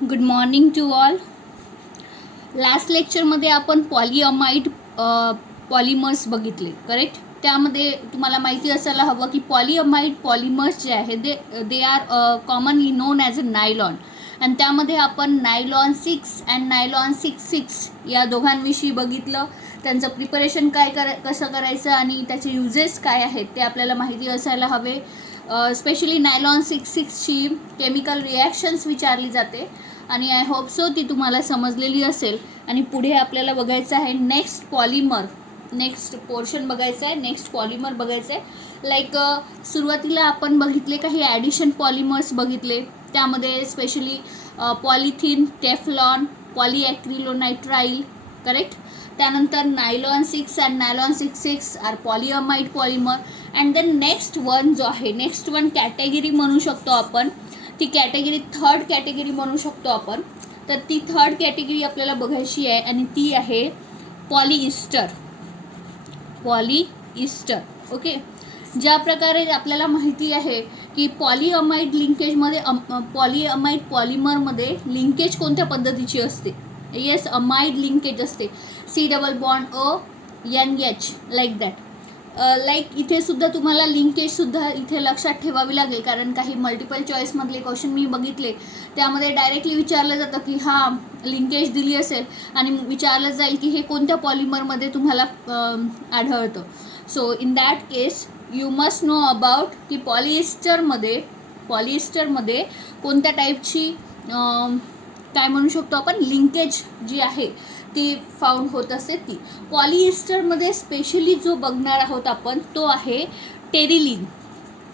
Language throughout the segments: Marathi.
Good morning to all. Last लेक्चरमध्ये आपण पॉलिअमाइड पॉलिमर्स बघितले, करेक्ट. त्यामध्ये तुम्हाला माहिती असायला हवं की पॉलिअमाइड पॉलिमर्स जे आहे they are commonly known as a nylon. आणि त्यामध्ये आपण नायलॉन 6 अँड नायलॉन 6 या दोघांविषयी बघितलं. त्यांचं प्रिपरेशन कसं करायचं आणि त्याचे युजेस काय आहेत ते आपल्याला माहिती असायला हवे. स्पेशली नायलॉन 6ची केमिकल रिॲक्शन्स विचारली जाते आणि आय होप सो ती तुम्हाला समजलेली असेल. आणि पुढे आपल्याला बघायचं आहे नेक्स्ट पोर्शन बघायचं आहे, नेक्स्ट पॉलिमर बघायचं आहे. लाईक सुरुवातीला आपण बघितले काही ॲडिशन पॉलिमर्स बघितले. त्यामध्ये specially polythene, Teflon, polyacrylonitrile, correct. त्यानंतर nylon 6 and nylon 6 are polyamide polymer. And then next one जो आहे, नेक्स्ट वन कॅटेगरी म्हणू शकतो आपण. ती कॅटेगरी थर्ड कॅटेगरी म्हणू शकतो आपण. तर ती थर्ड कॅटेगरी आपल्याला बघायची आहे आणि ती आहे पॉलिइस्टर. ओके. ज्या प्रकारे आपल्याला माहिती आहे की पॉलिअमाइड लिंकेजमध्ये पॉलिअमाइड पॉलिमरमध्ये लिंकेज कोणत्या पद्धतीची असते? येस, अमाइड लिंकेज असते. COONH like that. लाईक इथे सुद्धा तुम्हाला लिंकेजसुद्धा इथे लक्षात ठेवावी लागेल, कारण काही मल्टिपल चॉईसमधले क्वेश्चन मी बघितले त्यामध्ये डायरेक्टली विचारलं जातं की हा लिंकेज दिली असेल आणि विचारलं जाईल की हे कोणत्या पॉलिमरमध्ये तुम्हाला आढळतं. So in that case you must know about की पॉलिइस्टरमध्ये कोणत्या टाईपची काय म्हणू शकतो आपण लिंकेज जी आहे ती फाउंड होत असते. ती पॉलिइस्टरमध्ये स्पेशली जो बघणार आहोत आपण तो आहे टेरिलिन.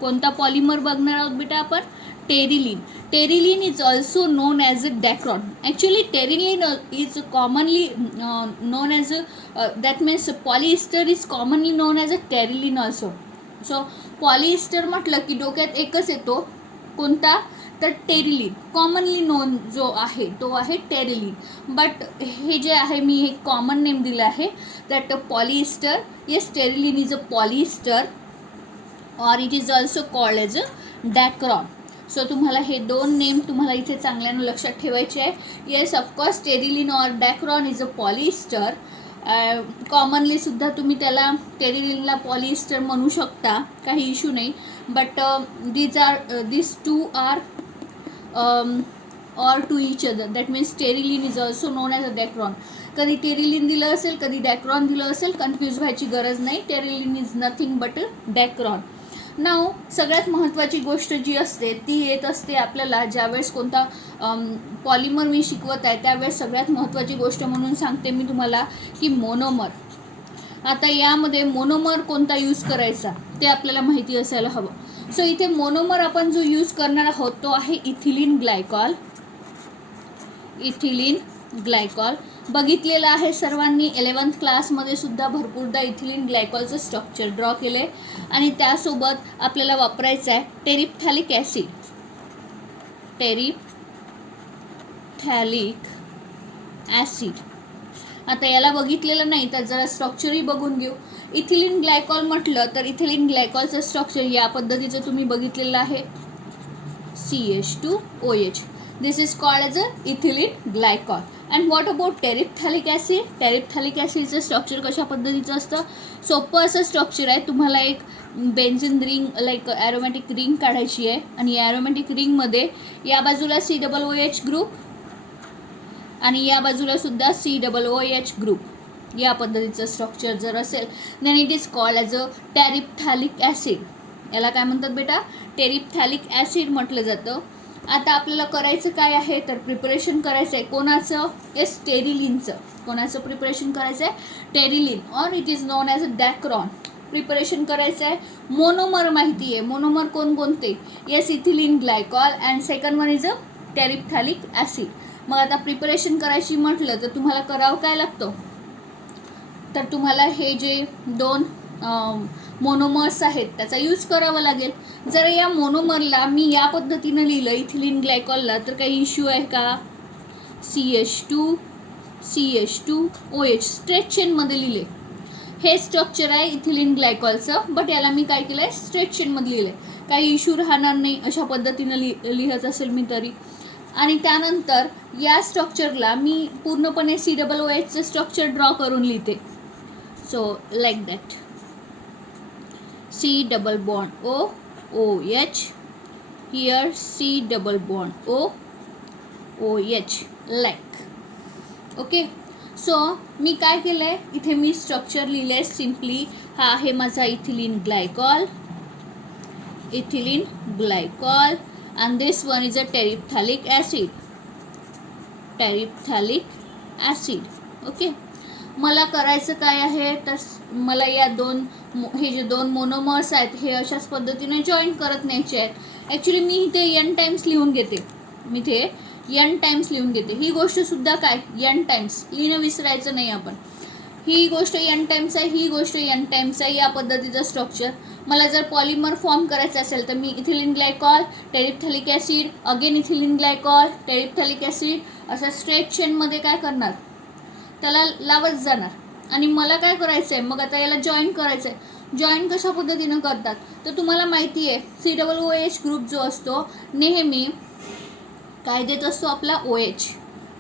कोणता पॉलिमर बघणार आहोत बेटा आपण? Terylene. Terylene is also known as a Dacron. Actually terylene is commonly known as a that means polyester is commonly known as a terylene also. So polyester म्हटलं की डोक्यात एकच येतो, कोणता? तर टेरिलिन. कॉमनली नोन जो आहे तो आहे टेरिलिन. बट हे जे आहे मी एक कॉमन नेम दिलं आहे that polyester. Yes, terylene is a polyester or it is also called as a Dacron. So तुम्हाला हे दोन नेम तुम्हाला इथे चांगल्यानं लक्षात ठेवायचे आहे. येस, ऑफकोर्स टेरिलिन और डॅक्रॉन इज अ पॉलिइस्टर. कॉमनली सुद्धा तुम्ही त्याला टेरिलिनला पॉलिइस्टर म्हणू शकता, काही इश्यू नाही. But these two are or to each other. That means terylene is also known as a Dacron. कधी टेरिलिन दिलं असेल, कधी डॅक्रॉन दिलं असेल, कन्फ्यूज व्हायची गरज नाही. Terylene is nothing but Dacron. नाव सगळ्यात महत्त्वाची गोष्ट जी असते ती येत असते आपल्याला ज्यावेळेस कोणता पॉलिमर मी शिकवत आहे त्यावेळेस सगळ्यात महत्त्वाची गोष्ट म्हणून सांगते मी तुम्हाला की मोनोमर. आता यामध्ये मोनोमर कोणता यूज करायचा ते आपल्याला माहिती असायला हवं. सो इथे मोनोमर आपण जो यूज करणार आहोत तो आहे इथिलीन ग्लायकॉल. बघितलेलं आहे सर्वांनी 11th क्लासमध्ये सुद्धा भरपूरदा इथिलीन ग्लायकॉलचं स्ट्रक्चर ड्रॉ केलं आहे. आणि त्यासोबत आपल्याला वापरायचं आहे टेरिप्थॅलिक ॲसिड. आता याला बघितलेलं नाही तर जरा स्ट्रक्चरही बघून घेऊ. इथिलीन ग्लायकॉल म्हटलं तर इथिलीन ग्लायकॉलचं स्ट्रक्चर या पद्धतीचं तुम्ही बघितलेलं आहे, CH2OH. This is called as a ethylene glycol. And what about terephthalic acid? Terephthalic ॲसिडचं स्ट्रक्चर कशा पद्धतीचं असतं? सोपं असं स्ट्रक्चर आहे. तुम्हाला एक benzene ring like aromatic ring काढायची आहे आणि या ॲरोमॅटिक रिंगमध्ये या बाजूला COOH ग्रुप आणि या बाजूला सुद्धा COOH ग्रुप. या पद्धतीचं स्ट्रक्चर जर असेल then it is called as a terephthalic acid. याला काय म्हणतात बेटा? टेरिप्थॅलिक ॲसिड म्हटलं जातं. आता आपल्याला करायचं काय आहे तर प्रिपरेशन करायचं आहे कोणाचं? येस, टेरिलिनचं. कोणाचं प्रिपरेशन करायचं आहे? Terylene or it is known as a Dacron. Preparation करायचं आहे. मोनोमर माहिती आहे. मोनोमर कोणकोणते? Yes, ethylene glycol and second one is a terephthalic acid. मग आता प्रिपरेशन करायची म्हटलं तर तुम्हाला करावं काय लागतं? तर तुम्हाला हे जे दोन मोनोमर्स आहेत त्याचा यूज करावा लागेल. जर या मोनोमरला मी या पद्धतीनं लिहिलं इथिलीन ग्लायकॉलला तर काही इश्यू आहे का? CH2OH स्ट्रेट चेनमध्ये लिहिले. हे स्ट्रक्चर आहे इथिलीन ग्लायकॉलचं, बट याला मी काय केलं आहे स्ट्रेट चेनमध्ये लिहिलं आहे. काही इश्यू राहणार नाही अशा पद्धतीनं लिहत असेल मी तरी. आणि त्यानंतर या स्ट्रक्चरला मी पूर्णपणे COOHचं स्ट्रक्चर ड्रॉ करून लिहिते. So like that, C double bond O, OH, here C double bond O, OH, like. Okay. So मी काय केलं आहे, इथे मी स्ट्रक्चर लिहिले आहे सिम्पली. हा आहे माझा ethylene glycol, ethylene glycol, and this one is a terephthalic acid, terephthalic acid. Okay. मला करायचं काय आहे, तर मला या हे जे दोन मोनोमर्स आहेत हे अशाच पद्धतीने जॉईन करत न्यायचे आहेत. ॲक्च्युली मी इथे n टाइम्स लिहून घेते, मी इथे n टाइम्स लिहून घेते. ही गोष्टसुद्धा काय n टाइम्स लिहिणं विसरायचं नाही आपण. ही गोष्ट n टाइम्स आहे, ही गोष्ट n टाइम्स आहे. या पद्धतीचं स्ट्रक्चर मला जर पॉलिमर फॉर्म करायचं असेल तर मी ethylene glycol, terephthalic acid, again ethylene glycol, terephthalic acid असं स्ट्रेट चेनमध्ये काय करणार, त्याला लावत जाणार. आणि मला काय करायचं आहे, मग आता याला जॉईन करायचं आहे. जॉईन कशा पद्धतीनं करतात तर तुम्हाला माहिती आहे COOH ग्रुप जो असतो नेहमी काय देत असतो आपला OH,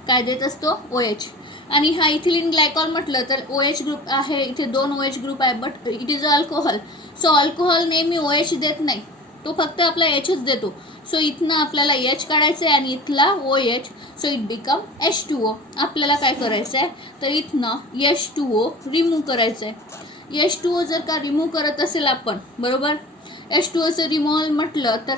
काय देत असतो OH. आणि हा इथिलीन ग्लायकॉल म्हटलं तर OH ग्रुप आहे, इथे 2 OH ग्रुप आहे, but it is a alcohol. So alcohol नेहमी OH देत नाही, तो फक्त आपला Hच देतो. सो इथनं आपल्याला H काढायचं आहे आणि इथला OH, so it become H2O. आपल्याला काय करायचं आहे तर इथनं H2O रिमूव्ह करायचं आहे. H2O जर का रिमूव्ह करत असेल आपण, बरोबर, H2Oचं रिमूव्हल म्हटलं तर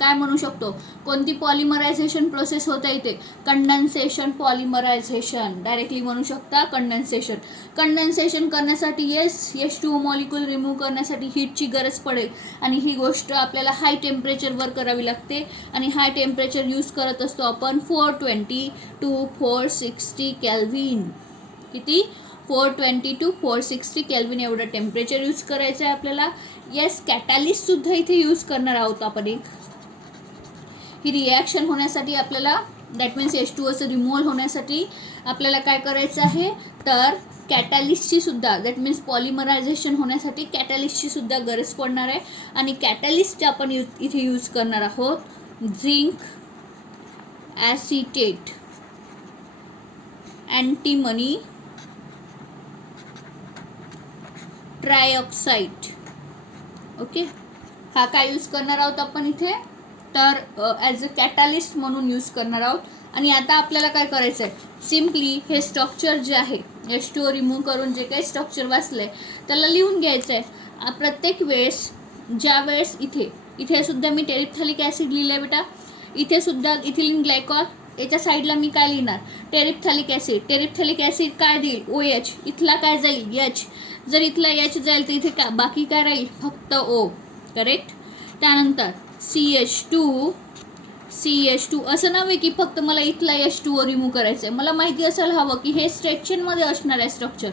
काय म्हणू शकतो, कोणती पॉलिमरायझेशन प्रोसेस होत आहे इथे, कंडेन्सेशन पॉलिमरायझेशन, डायरेक्टली म्हणू शकता कंडेन्सेशन. कंडेन्सेशन करण्यासाठी H2O मॉलिक्यूल रिमूव्ह करण्यासाठी हीटची गरज पडेल आणि ही गोष्ट आपल्याला हाय टेम्परेचरवर करावी लागते. आणि हाय टेम्परेचर यूज करत असतो आपण 420 to 460 केल्विन. किती, 420 to 460 केल्विन एवढं टेम्परेचर यूज करायचं आहे आपल्याला. येस, कॅटॅलिस्टसुद्धा इथे यूज करणार आहोत आपण एक. ही रिॲक्शन होण्यासाठी आपल्याला, दॅट मीन्स H2Oचं रिमूव्हल होण्यासाठी आपल्याला काय करायचं आहे तर कॅटॅलिस्टची सुद्धा, दॅट मीन्स पॉलिमरायझेशन होण्यासाठी कॅटॅलिस्टची सुद्धा गरज पडणार आहे. आणि कॅटॅलिस्ट आपण इथे यूज करणार आहोत झिंक ॲसिटेट, अँटीमनी ट्रायऑक्साइड. ओके, हा काय यूज करणार आहोत आपण इथे तर ॲज अ कॅटॅलिस्ट म्हणून यूज करणार आहोत. आणि आता आपल्याला काय करायचं आहे, सिम्पली हे स्ट्रक्चर जे आहे H2O रिमूव्ह करून जे काही स्ट्रक्चर वाचलं आहे त्याला लिहून घ्यायचं आहे. प्रत्येक वेळेस ज्या वेळेस इथे सुद्धा मी टेरिप्थॅलिक ॲसिड लिहिलं आहे बेटा, इथे सुद्धा इथिलीन ग्लायकॉल, याच्या साईडला मी काय लिहिणार टेरिप्थॅलिक ॲसिड. टेरिप्थॅलिक ॲसिड काय देईल OH, इथला काय जाईल H. जर इथला H जाईल तर इथे का बाकी काय राहील फक्त O, करेक्ट. त्यानंतर CH2 असं नव्हे की फक्त मला इथला H2O रिमूव्ह करायचं आहे. मला माहिती असायला हवं की हे स्ट्रेट चेनमध्ये असणार आहे स्ट्रक्चर.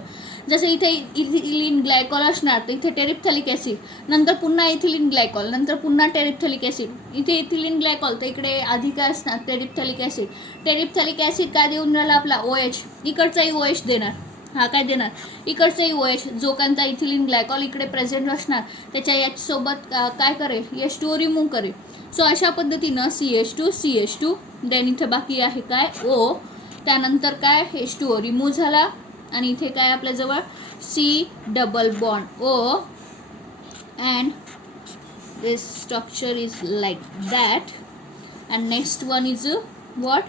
जसं इथे इथिलीन ग्लायकॉल असणार तर इथे टेरिप्थॅलिक ॲसिड, नंतर पुन्हा इथिलीन ग्लायकॉल, नंतर पुन्हा टेरिप्थॅलिक ॲसिड. इथे इथिलीन ग्लायकॉल तर इकडे आधी काय असणार टेरिप्थॅलिक ॲसिड. टेरिप्थॅलिक ॲसिड काय देऊन राहिला आपला OH, इकडचाही OH देणार. हा काय देणार इकडचाही OH, जो कोणता इथिलीन ग्लायकॉल इकडे प्रेझेंट असणार त्याच्या H सोबत काय करेल H2O रिमूव्ह करेल. सो अशा पद्धतीनं CH2 देन इथे बाकी आहे काय O, त्यानंतर काय H2O रिमूव्ह झाला आणि इथे काय आपल्याजवळ C double bond O and this structure is like that. And next one is what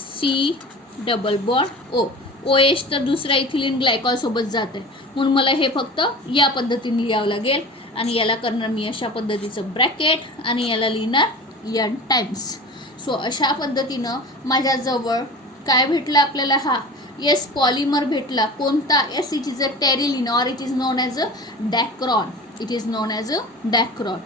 C double bond O. OH तर दुसऱ्या इथिलीन ग्लायकॉल सोबत जाते, म्हणून मला हे फक्त या पद्धतीने लिहावं लागेल. आणि याला करणार मी अशा पद्धतीचं ब्रॅकेट आणि याला लिहिणार n टाइम्स. सो अशा पद्धतीनं माझ्याजवळ काय भेटलं आपल्याला, हा येस पॉलिमर भेटला. कोणता, yes it is a terylene or it is known as a Dacron. It is known as a Dacron.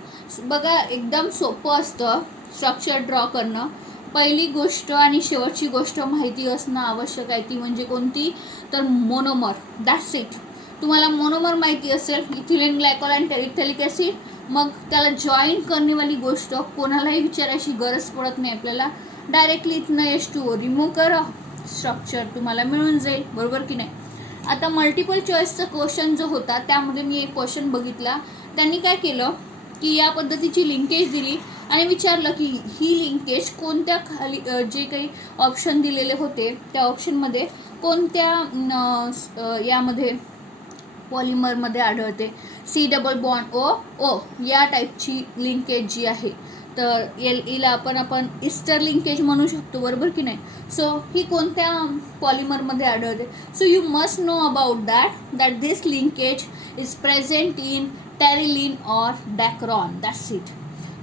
बघा एकदम सोपं असतं स्ट्रक्चर ड्रॉ करणं. पहिली गोष्ट आणि शेवटची गोष्ट माहिती असणं आवश्यक आहे, ती म्हणजे कोणती तर मोनोमर. That's it. तुम्हाला मोनोमर माहिती असेल इथिलीन ग्लायकॉल आणि टेरिप्थॅलिक ॲसिड, मग त्याला जॉईन करण्यावाली गोष्ट कोणालाही विचारायची गरज पडत नाही आपल्याला. डायरेक्टली इथनं H2O रिमूव्ह करा, स्ट्रक्चर तुम्हाला मिळून जाईल, बरोबर की नाही. आता मल्टिपल चॉईसचा क्वेश्चन जो होता त्यामध्ये मी एक क्वेश्चन बघितला. त्यांनी काय केलं की या पद्धतीची लिंकेज दिली आणि विचारलं की ही लिंकेज कोणत्या खाली जे काही ऑप्शन दिलेले होते त्या ऑप्शनमध्ये कोणत्या यामध्ये पॉलिमरमध्ये आढळते. सी डबल बॉन्ड ओ ओ या टाईपची लिंकेज जी आहे तर हिला आपण इस्टर लिंकेज म्हणू शकतो, बरोबर की नाही. सो ही कोणत्या पॉलिमरमध्ये आढळते. So you must know about that this linkage is present in terylene or Dacron. That's it.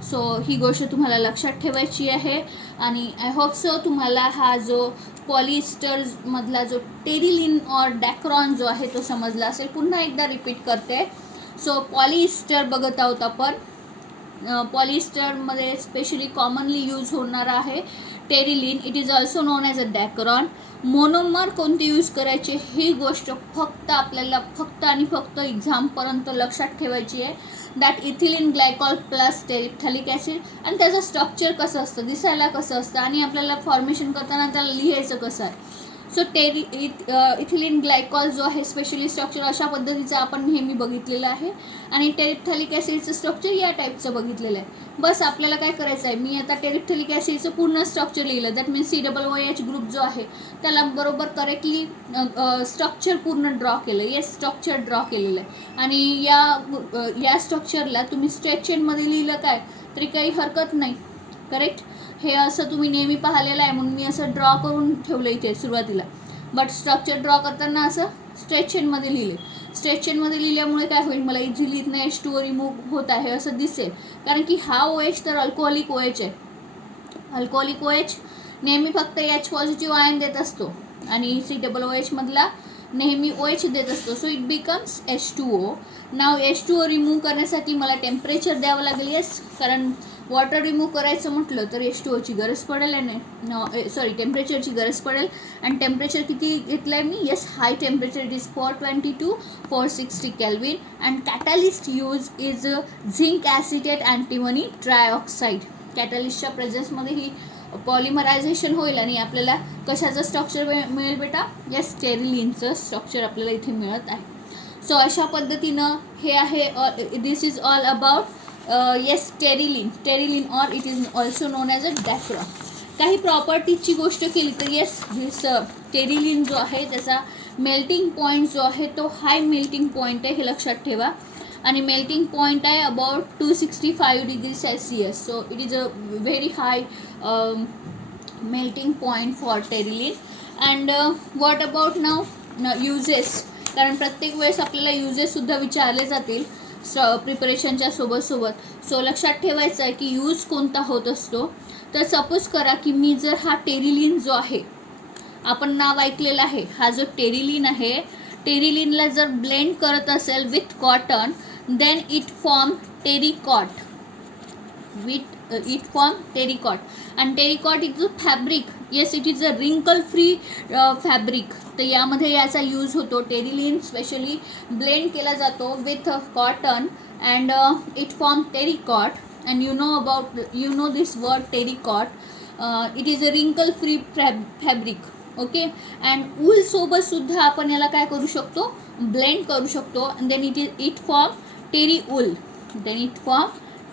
So ही गोष्ट तुम्हाला लक्षात ठेवायची आहे. आणि आय होप सो तुम्हाला हा जो पॉलिएस्टरमधला जो टेरिलिन और डॅक्रॉन जो आहे तो समजला असेल. पुन्हा एकदा रिपीट करते. सो पॉलिएस्टर बघत आहोत आपण. पॉलिएस्टरमध्ये स्पेशली कॉमनली यूज होणारा आहे terylene. It is also known as a Dacron. Monomer कोणते यूज करायचे ही गोष्ट आपल्याला फक्त आणि फक्त एक्झामपर्यंत लक्षात ठेवायची आहे. That ethylene glycol plus terephthalic acid. आणि त्याचं स्ट्रक्चर कसं असतं, दिसायला कसं असतं आणि आपल्याला फॉर्मेशन करताना त्याला लिहायचं कसं आहे. सो इथिलीन ग्लायकॉल जो आहे स्पेशली स्ट्रक्चर अशा पद्धतीचं आपण नेहमी बघितलेलं आहे. आणि टेरिप्थॅलिक ॲसिडचं स्ट्रक्चर या टाईपचं बघितलेलं आहे. बस आपल्याला काय करायचं आहे, मी आता टेरिप्थॅलिक ॲसिडचं पूर्ण स्ट्रक्चर लिहिलं. दॅट मीन्स COOH ग्रुप जो आहे त्याला बरोबर करेक्टली स्ट्रक्चर पूर्ण ड्रॉ केलं. येस, स्ट्रक्चर ड्रॉ केलेलं आहे. आणि या स्ट्रक्चरला तुम्ही स्ट्रेट चेनमध्ये लिहिलं काय तरी काही हरकत नाही. करेक्ट. हे असं तुम्ही नेहमी पाहिलेलं आहे म्हणून मी असं ड्रॉ करून ठेवलं इथे सुरुवातीला. बट स्ट्रक्चर ड्रॉ करताना असं स्ट्रेट चेनमध्ये लिहिले. स्ट्रेट चेनमध्ये लिहिल्यामुळे काय होईल, मला इझिली इथनं H2O रिमूव्ह होत आहे असं दिसेल. कारण की हा OH तर अल्कोहोलिक OH आहे. अल्कोहोलिक OH नेहमी फक्त H पॉझिटिव्ह आयन देत असतो आणि COOH मधला नेहमी OH देत असतो. So it becomes H2O. Now H2O remove करण्यासाठी मला टेम्परेचर द्यावं लागेल. येस, कारण वॉटर रिमूव्ह करायचं म्हटलं तर H2Oची गरज पडेल आणि टेम्परेचरची गरज पडेल. आणि टेम्परेचर किती घेतलं आहे मी. Yes, high temperature it is 420 to 460 Kelvin. And catalyst use is zinc acetate antimony trioxide. कॅटलिस्टच्या प्रेझेन्समध्ये ही पॉलिमरायझेशन होईल आणि आपल्याला कशाचं स्ट्रक्चर मिळेल बेटा. येस, टेरिलिनचं स्ट्रक्चर आपल्याला इथे मिळत आहे. सो अशा पद्धतीनं हे आहे. This is all about yes terylene or it is also known as a Dacron. काही प्रॉपर्टीजची गोष्ट केली तर येस, दिस टेरिलिन जो आहे त्याचा मेल्टिंग पॉईंट जो आहे तो हाय मेल्टिंग पॉईंट आहे, हे लक्षात ठेवा. आणि मेल्टिंग पॉईंट आहे about 265 degree Celsius. So it is a very high melting point for Terylene. And what about now uses. कारण प्रत्येक वेळेस आपल्याला युजेससुद्धा विचारले जातील प्रिपरेशनच्या सोबत. सो लक्षात ठेवायचं आहे की यूज कोणता होत असतो. तर सपोज करा की मी जर हा टेरिलिन जो आहे आपण नाव ऐकलेलं आहे, हा जो टेरिलिन आहे टेरिलिनला जर ब्लेंड करत असेल with cotton then it form Terrycot. आणि Terrycot is a fabric. Yes, it is a wrinkle free fabric. तर यामध्ये याचा यूज होतो. टेरिलिन स्पेशली ब्लेंड केला जातो with cotton and it form terrycot. And you know this word terrycot. It is a wrinkle free fabric. Okay. And वूलसोबत सुद्धा आपण याला काय करू शकतो, ब्लेंड करू शकतो. And then it form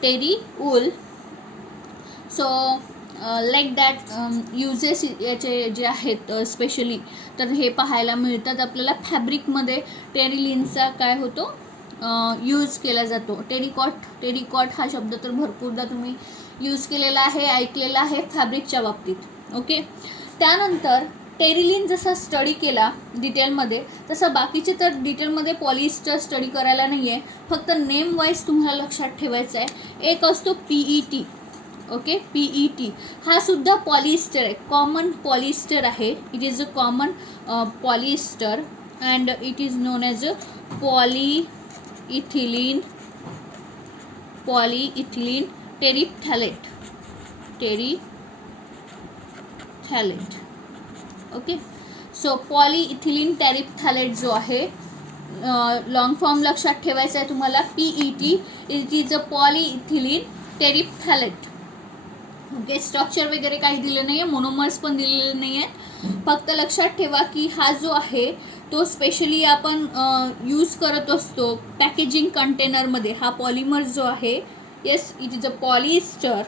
terry wool. So like that uses याचे जे आहेत स्पेशली तर हे पाहायला मिळतात आपल्याला. फॅब्रिकमध्ये टेरिलिनचा काय होतो यूज केला जातो. टेरिकॉट हा शब्द तर भरपूरदा तुम्ही यूज केलेला आहे, ऐकलेला आहे फॅब्रिकच्या बाबतीत. ओके. त्यानंतर टेरिलिन जसा स्टडी केला डिटेलमध्ये तसं बाकीचे तर डिटेलमध्ये पॉलिएस्टर स्टडी करायला नाही आहे. फक्त नेम वाईज तुम्हाला लक्षात ठेवायचं आहे. एक असतो PET. ओके. PET हा सुद्धा पॉलिएस्टर आहे, कॉमन पॉलिएस्टर आहे. It is a common polyester and it is known as a polyethylene terephthalate. Okay. So polyethylene terephthalate जो आहे लॉंग फॉर्म लक्षात ठेवायचा आहे तुम्हाला. PET it is a polyethylene terephthalate. Okay. Structure वगैरे काही दिलं नाही आहे, मोनोमर्स पण दिलेले नाही आहेत. फक्त लक्षात ठेवा की हा जो आहे तो स्पेशली आपण यूज करत असतो पॅकेजिंग कंटेनरमध्ये. हा पॉलिमर जो आहे yes it is a polyester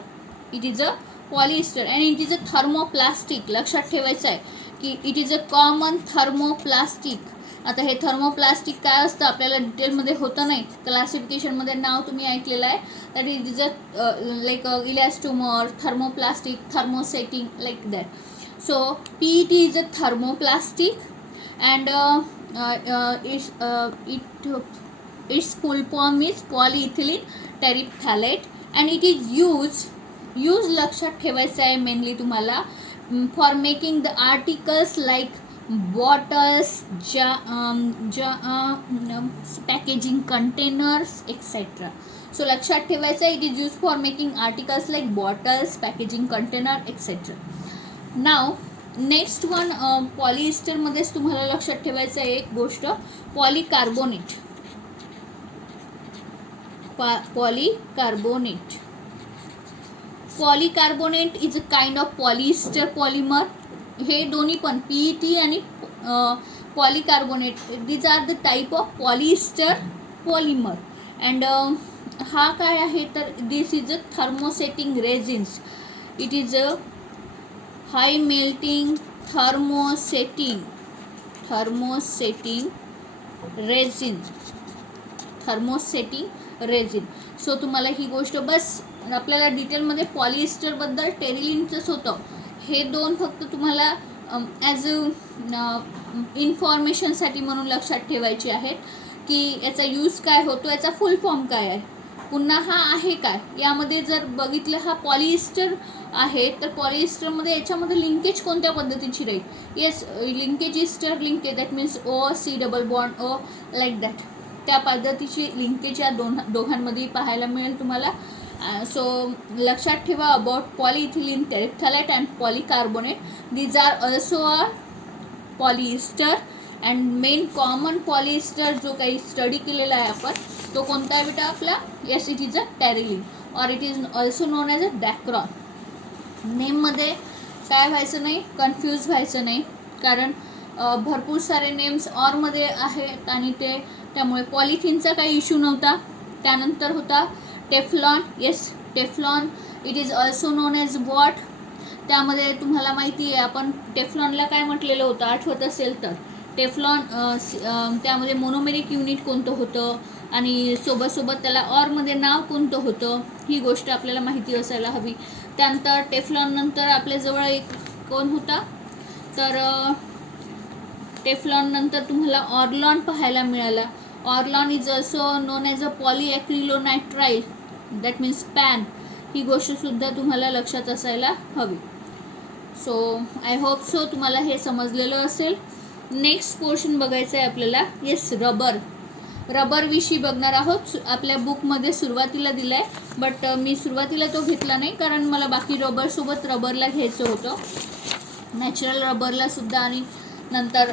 it is a polyester and it is a thermoplastic. लक्षात ठेवायचं आहे की it is a common thermoplastic. आता हे थर्मोप्लास्टिक काय असतं आपल्याला डिटेलमध्ये होतं नाही, क्लासिफिकेशनमध्ये नाव तुम्ही ऐकलेलं आहे. That it is a like elastomer, thermoplastic, thermosetting, like that. So PET is a thermoplastic and its full form is polyethylene terephthalate and it is used लक्षात ठेवायचं आहे मेनली तुम्हाला for making the articles like bottles, packaging containers etcetera. So लक्षात ठेवायचं आहे it is use for making articles like bottles, packaging container etcetera. नाव नेक्स्ट वन पॉलिएस्टरमध्येच तुम्हाला लक्षात ठेवायचं आहे एक गोष्ट, polycarbonate. Polycarbonate is a kind of polyester polymer. हे दोन्ही पण PET आणि polycarbonate these are the type of polyester polymer. And हा काय आहे तर this is a thermosetting resins. It is a high melting thermosetting resin. So तुम्हाला ही गोष्ट बस आपल्याला डिटेलमध्ये पॉलिएस्टरबद्दल टेरिलिनचंच होतं. हे दोन फक्त तुम्हाला ॲज अ इन्फॉर्मेशनसाठी म्हणून लक्षात ठेवायचे आहेत की याचा यूज काय होतो, याचा फुल फॉर्म काय आहे, पुन्हा हा आहे काय. यामध्ये जर बघितलं हा पॉलिएस्टर आहे तर पॉलिएस्टरमध्ये याच्यामध्ये लिंकेज कोणत्या पद्धतीची राहील. येस, लिंकेज इज स्टर linkage, that means OC double bond O like that. त्या पद्धतीची लिंकेज या दोघांमध्ये पाहायला मिळेल तुम्हाला. सो लक्षात ठेवा about polyethylene terephthalate and polycarbonate. These are also a polyester and main common polyester जो काही स्टडी केलेला आहे आपण तो कोणता आहे बेटा आपला. Yes, it is a terylene or it is also known as a Dacron. नेममध्ये काय व्हायचं नाही, कन्फ्यूज व्हायचं नाही, कारण भरपूर सारे नेम्स ऑरमध्ये आहेत आणि त्यामुळे पॉलिथिनचा काही इश्यू नव्हता. त्यानंतर होता Teflon. Yes, Teflon it is also known as what. त्यामध्ये तुम्हाला माहिती आहे आपण टेफ्लॉनला काय म्हटलेलं होतं आठवत असेल तर. टेफ्लॉन त्यामध्ये मोनोमेरिक युनिट कोणतं होतं आणि सोबत त्याला ऑरमध्ये नाव कोणतं होतं ही गोष्ट आपल्याला माहिती असायला हवी. त्यानंतर टेफ्लॉन नंतर आपल्याजवळ एक कोण होता तर टेफ्लॉन नंतर तुम्हाला ऑर्लॉन पाहायला मिळाला. Orlon is also known as a polyacrylonitrile, that means PAN. ही गोष्टसुद्धा तुम्हाला लक्षात असायला हवी. सो आय होप सो तुम्हाला हे समजलेलं असेल. नेक्स्ट पोर्शन बघायचं आहे आपल्याला. येस, रबरविषयी बघणार आहोत. आपल्या बुकमध्ये सुरुवातीला दिला आहे बट मी सुरुवातीला तो घेतला नाही कारण मला बाकी रबरसोबत रबरला घ्यायचं होतं, नॅचरल रबरलासुद्धा आणि नंतर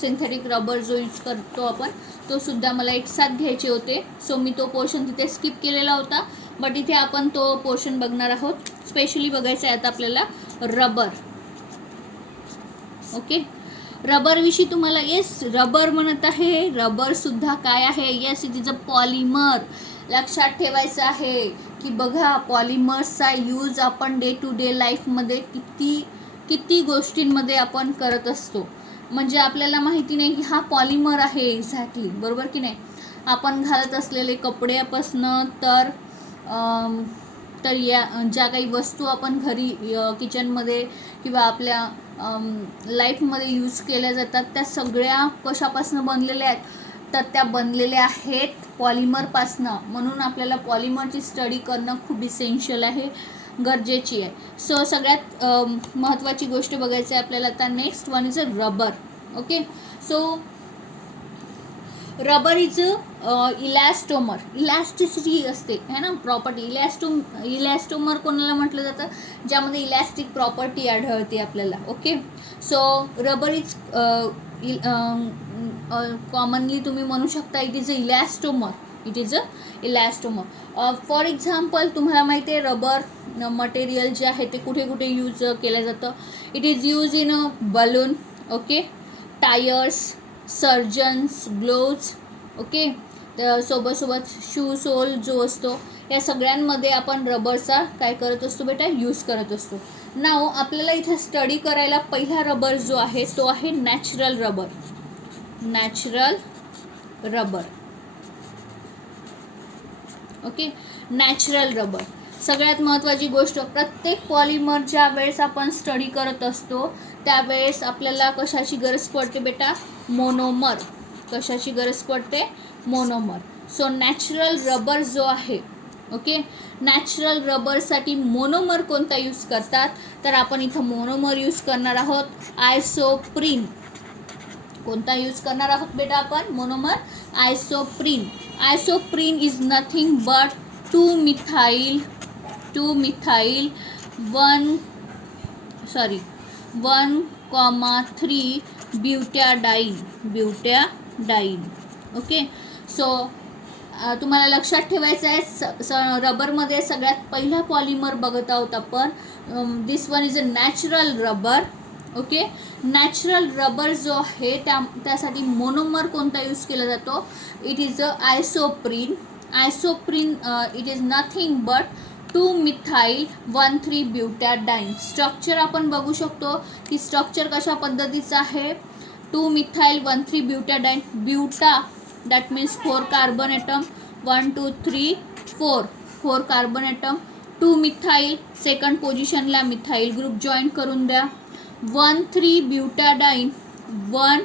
सिंथेटिक रबर जो यूज करतो आपण तो सुद्धा मला एक साथ घ्यायचे होते. सो मी तो पोर्शन तिथे स्किप केलेला होता बट इथे आपण तो पोर्शन बघणार आहोत. स्पेशली बघायचं आहे आता आपल्याला रबर. ओके, रबरविषयी तुम्हाला येस रबर म्हणत आहे. रबरसुद्धा काय आहे, yes it is a polymer. लक्षात ठेवायचं आहे की बघा पॉलिमर्सचा यूज आपण डे टू डे लाईफमध्ये किती गोष्टींमध्ये आपण करत असतो. म्हणजे आपल्याला माहिती नाही की हा पॉलिमर आहे एक्झॅक्टली, बरोबर की नाही. आपण घालत असलेले कपड्यापासनं तर या ज्या काही वस्तू आपण घरी किचनमध्ये किंवा आपल्या लाईफमध्ये यूज केल्या जातात त्या सगळ्या कशापासून बनलेल्या आहेत तर त्या बनलेल्या आहेत पॉलिमरपासनं. म्हणून आपल्याला पॉलिमरची स्टडी करणं खूप इसेन्शियल आहे, गरजेची आहे. सो सगळ्यात महत्त्वाची गोष्ट बघायची आहे आपल्याला आता. Next one is a rubber. Okay, so rubber is elastomer. Elasticity असते है ना, प्रॉपर्टी. इलॅस्टोमर कोणाला म्हटलं जातं, ज्यामध्ये इलॅस्टिक प्रॉपर्टी आढळते आपल्याला. Okay, so rubber is commonly तुम्ही म्हणू शकता it is a elastomer. For example तुम्हाला माहिती आहे रबर मटेरियल जे आहे ते कुठे कुठे यूज केलं जातं. It is use in a balloon, okay, tyres, surgeons, gloves, okay, सोबत सोबत शू सोल जो असतो या सगळ्यांमध्ये आपण रबरचा काय करत असतो बेटा, यूज करत असतो. नाव आपल्याला इथे स्टडी करायला पहिला रबर जो आहे तो आहे natural rubber. Natural rubber. Okay, natural rubber. सगळ्यात महत्त्वाची गोष्ट, प्रत्येक पॉलिमर ज्या वेळेस आपण स्टडी करत असतो त्यावेळेस आपल्याला कशाची गरज पडते बेटा, मोनोमर. कशाची गरज पडते, मोनोमर. सो नॅचरल रबर जो आहे, ओके, नॅचरल रबरसाठी मोनोमर कोणता यूज करतात, तर आपण इथं मोनोमर यूज करणार आहोत आयसोप्रीन. कोणता यूज करणार आहोत बेटा आपण, monomer isoprene. Isoprene is nothing but 2-methyl 1,3 butadiene. Okay, so तुम्हाला लक्षात ठेवायचं आहे रबरमध्ये सगळ्यात पहिला पॉलिमर बघत आहोत आपण. This one is a natural rubber. Okay, natural rubber जो आहे त्यासाठी मोनोमर कोणता यूज केला जातो, it is a isoprene. Isoprene it is nothing but 2-methyl 1,3 butadiene. Structure आपण बघू शकतो की स्ट्रक्चर कशा पद्धतीचं आहे, 2-methyl 1,3 butadiene. Buta that means 4 carbon atom, 1 2 3 4 carbon atom. 2-methyl second पोझिशनला मिथाईल ग्रुप जॉईन करून द्या. 1,3 ब्युटॅडाईन 1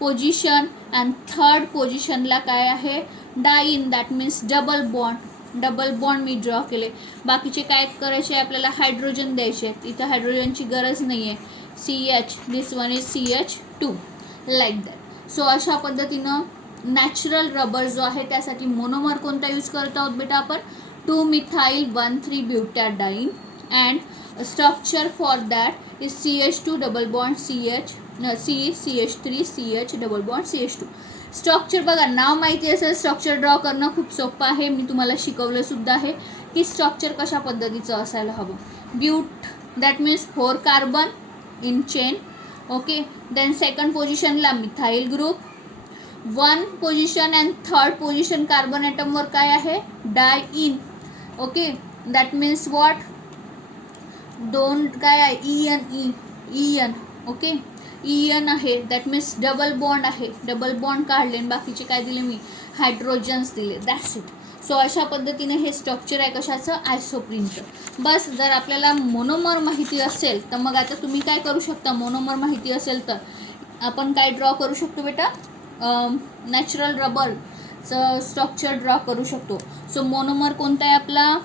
पोझिशन अँड थर्ड पोझिशनला काय आहे, dine that means double bond. Double bond me draw केले. बाकीचे काय करायचे, आपल्याला हायड्रोजन द्यायचे आहेत. इथं हायड्रोजनची गरज नाही आहे. CH, this one is CH2 like that. So अशा पद्धतीनं नॅचरल रबर जो आहे त्यासाठी मोनोमर कोणता यूज करत आहोत बेटा आपण, 2-methyl 1,3 butadiene and structure for that is CH2 double bond CH3 CH double bond CH2. Structure बघा, नाव माहिती असेल, स्ट्रक्चर ड्रॉ करणं खूप सोपं आहे. मी तुम्हाला शिकवलं सुद्धा आहे की स्ट्रक्चर कशा पद्धतीचं असायला हवं. But that means 4 carbon in chain. Okay, then second पोझिशनला methyl group. 1 position and third position carbon ॲटमवर काय आहे, diene. Okay, that means what, 2 काय आहे, EN. ओके, EN आहे दॅट मीन्स डबल बॉन्ड आहे. डबल बॉन्ड काढले आणि बाकीचे काय दिले मी, हायड्रोजन्स दिले. That's it. सो अशा पद्धतीने हे स्ट्रक्चर आहे कशाचं, आयसोप्रीनचं. बस जर आपल्याला मोनोमर माहिती असेल तर मग आता तुम्ही काय करू शकता, मोनोमर माहिती असेल तर आपण काय ड्रॉ करू शकतो बेटा, नॅचरल रबरचं स्ट्रक्चर ड्रॉ करू शकतो. सो मोनोमर कोणता आहे आपला,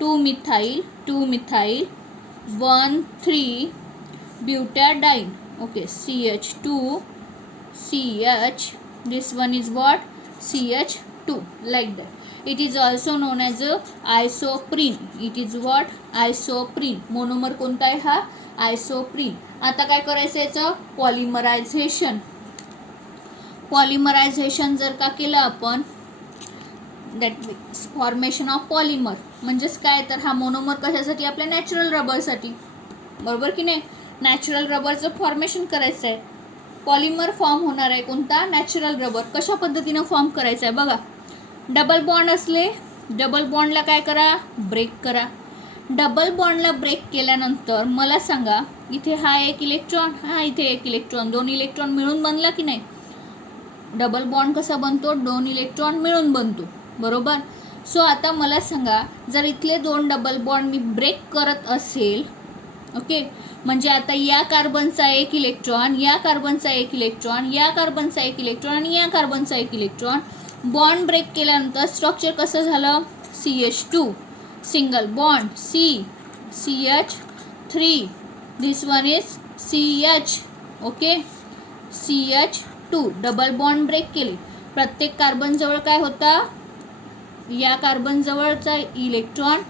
2-methyl 1,3 butadiene. Okay, CH2 CH, this one is what, CH2 like that. It is also known as a isoprene. It is what, isoprene. Monomer कोणता आहे हा, आयसोप्रीन. आता काय करायचं याचं, पॉलिमरायझेशन जर का केलं आपण, that means formation of polymer. म्हणजेच काय, तर हा मोनोमर कशासाठी, आपल्या नॅचरल रबरसाठी, बरोबर की नाही. नॅचरल रबरचं फॉर्मेशन करायचं आहे, पॉलिमर फॉर्म होणार आहे कोणता, नॅचरल रबर. कशा पद्धतीनं फॉर्म करायचं आहे बघा, डबल बॉन्ड असले, डबल बॉन्डला काय करा, ब्रेक करा. डबल बॉन्डला ब्रेक केल्यानंतर मला सांगा, इथे हा एक इलेक्ट्रॉन, हा इथे एक इलेक्ट्रॉन, 2 इलेक्ट्रॉन मिळून बनला की नाही. डबल बॉन्ड कसा बनतो, 2 इलेक्ट्रॉन मिळून बनतो, बरोबर. सो आता मला सांगा, जर इथले 2 डबल बॉन्ड मी ब्रेक करत असेल, ओके, म्हणजे आता या कार्बनचा एक इलेक्ट्रॉन, या कार्बनचा एक इलेक्ट्रॉन, या कार्बनचा एक इलेक्ट्रॉन आणि या कार्बनचा एक इलेक्ट्रॉन, बॉन्ड ब्रेक केल्यानंतर स्ट्रक्चर कसं झालं, CH2 single bond, CH3, this one is CH. Okay, CH2 double bond break केले. प्रत्येक कार्बनजवळ काय होता, या कार्बनजवळचा इलेक्ट्रॉन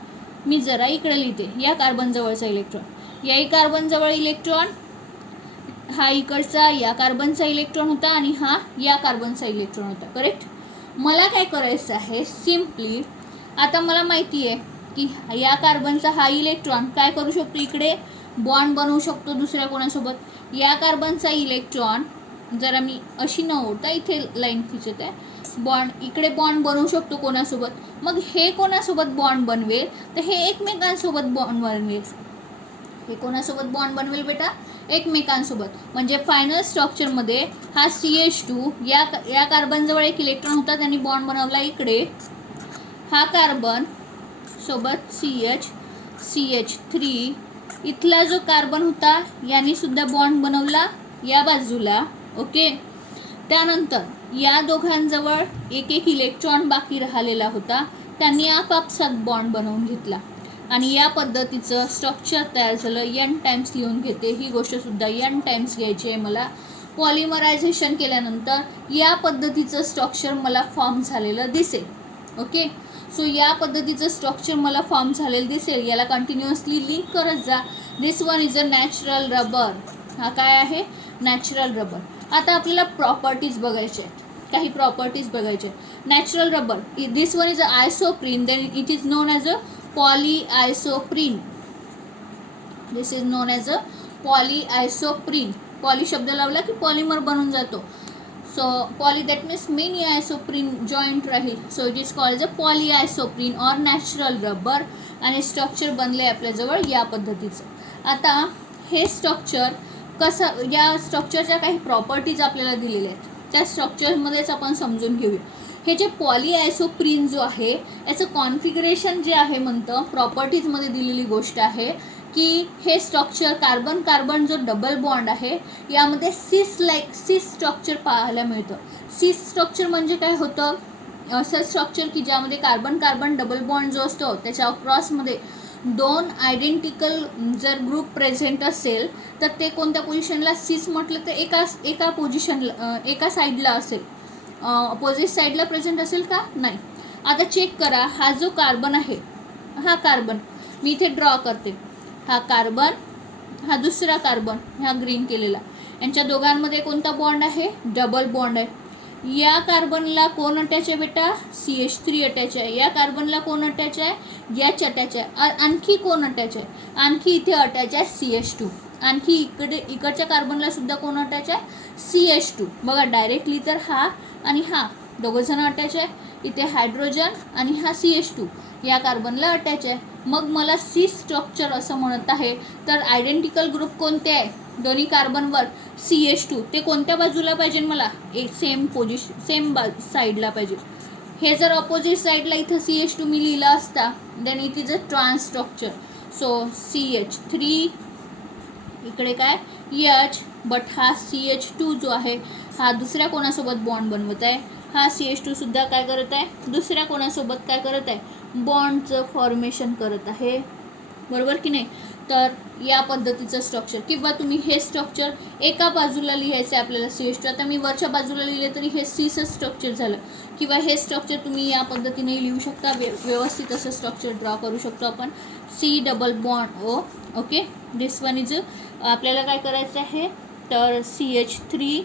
मी जरा इकडे लिहिते, या कार्बनजवळचा इलेक्ट्रॉन, याही कार्बनजवळ इलेक्ट्रॉन, हा इकडचा या कार्बनचा इलेक्ट्रॉन होता आणि हा या कार्बनचा इलेक्ट्रॉन होता, करेक्ट. मला काय करायचं आहे, सिम्पली आता मला माहिती आहे की या कार्बनचा हा इलेक्ट्रॉन काय करू शकतो, इकडे बॉन्ड बनवू शकतो दुसऱ्या कोणासोबत. या कार्बनचा इलेक्ट्रॉन जरा मी अशी न होता इथे लाईन खिचत आहे. बॉन्ड इकडे बॉन्ड बनवू शकतो कोणासोबत, मग हे कोणासोबत बॉन्ड बनवेल, तर हे एकमेकांसोबत बॉन्ड बनवेल. हे कोणासोबत बॉन्ड बनवेल बेटा, एकमेकांसोबत. म्हणजे फायनल स्ट्रक्चरमध्ये हा CH2 या कार्बनजवळ एक इलेक्ट्रॉन होता, त्यांनी बॉन्ड बनवला इकडे. हा कार्बन सोबत CH3 इथला जो कार्बन होता यांनी सुद्धा बॉन्ड बनवला या बाजूला. ओके. त्यानंतर या दोघांजवळ एक एक इलेक्ट्रॉन बाकी राहिलेला होता, त्यांनी आपापसात बॉन्ड बनवून घेतला आणि या पद्धतीचं स्ट्रक्चर तयार झालं. n टाइम्स लिहून घेते, ही गोष्टसुद्धा n टाइम्स घ्यायची आहे मला. पॉलिमरायझेशन केल्यानंतर या पद्धतीचं स्ट्रक्चर मला फॉर्म झालेलं दिसेल. ओके. सो या पद्धतीचं स्ट्रक्चर मला फॉर्म झालेलं दिसेल. याला कंटिन्युअसली लिंक करत जा. This one is a natural rubber. हा काय आहे, नॅचरल रबर. आता आपल्याला प्रॉपर्टीज बघायचे आहेत, काही प्रॉपर्टीज बघायचे. Natural rubber, this one is a isoprene, then it is known as a polyisoprene. This is known as a polyisoprene. Poly शब्द लावला की पॉलिमर बनून जातो. So poly that means many isoprene joint राहील. So it is called as a polyisoprene or natural rubber. आणि स्ट्रक्चर बनले आपल्याजवळ या पद्धतीचं. आता हे स्ट्रक्चर कसं, या स्ट्रक्चरच्या काही प्रॉपर्टीज आपल्याला दिलेल्या आहेत, त्या स्ट्रक्चरमध्येच आपण समजून घेऊया. हे जे पॉलीआयसोप्रीन जो आहे याचं कॉन्फिगरेशन जे आहे म्हणतं, प्रॉपर्टीजमध्ये दिलेली गोष्ट आहे की हे स्ट्रक्चर कार्बन कार्बन जो डबल बॉन्ड आहे यामध्ये सिस स्ट्रक्चर पाहायला मिळतं. सिस स्ट्रक्चर म्हणजे काय होतं, असं स्ट्रक्चर की ज्यामध्ये कार्बन कार्बन डबल बॉन्ड जो असतो त्याच्या अक्रॉसमध्ये दोन आयडेंटिकल जर ग्रुप प्रेझेंट असेल तर ते कोणत्या पोझिशनला, सिस म्हटलं तर एका पोझिशनला, एका साईडला असेल. अपोजिट साईडला प्रेझेंट असेल का, नाही. आता चेक करा, हा जो कार्बन आहे, हा कार्बन मी इथे ड्रॉ करते. हा कार्बन, हा दुसरा कार्बन, हा ग्रीन केलेला, यांच्या दोघांमध्ये कोणता बॉन्ड आहे, डबल बॉन्ड आहे. या कार्बनला कोण अटॅच आहे बेटा, CH3 अटॅच आहे. या कार्बनला कोण अटॅच आहे, H अटॅच आहे. आणखी कोण अटॅच आहे, आणखी इथे अटॅच आहे CH2. आणखी इकडच्या कार्बनला सुद्धा कोण अटॅच आहे, CH2. बघा डायरेक्टली तर हा आणि हा दोघंजण अटॅच आहे. इथे हायड्रोजन आणि हा CH2 या कार्बनला अटॅच आहे. मग मला सिस स्ट्रक्चर असं म्हणत आहे. तर आयडेंटिकल ग्रुप कोणते आहे दोन्ही कार्बनवर, CH2. ते कोणत्या बाजूला पाहिजे मला, एक सेम साईडला पाहिजे. हे जर अपोजिट साईडला इथं CH2 मी लिहिला असता then it is a trans structure. So CH3 इकडे काय H, बट हा CH2 जो आहे हा दुसऱ्या कोणासोबत बॉन्ड बनवत आहे. हा CH2 सुद्धा काय करत आहे, दुसऱ्या कोणासोबत काय करत आहे, बॉन्डचं फॉर्मेशन करत आहे. बरोबर की नाही. तर या पद्धतीचं स्ट्रक्चर, किंवा तुम्ही हे स्ट्रक्चर एका बाजूला लिहायचं आहे आपल्याला CH2. आता मी वरच्या बाजूला लिहिले तरी हे सिस स्ट्रक्चर झालं. किंवा हे स्ट्रक्चर तुम्ही या पद्धतीने लिहू शकता, व्यवस्थित असं स्ट्रक्चर ड्रॉ करू शकतो आपण. C double bond O. Okay. This one is आपल्याला काय करायचं आहे, तर CH3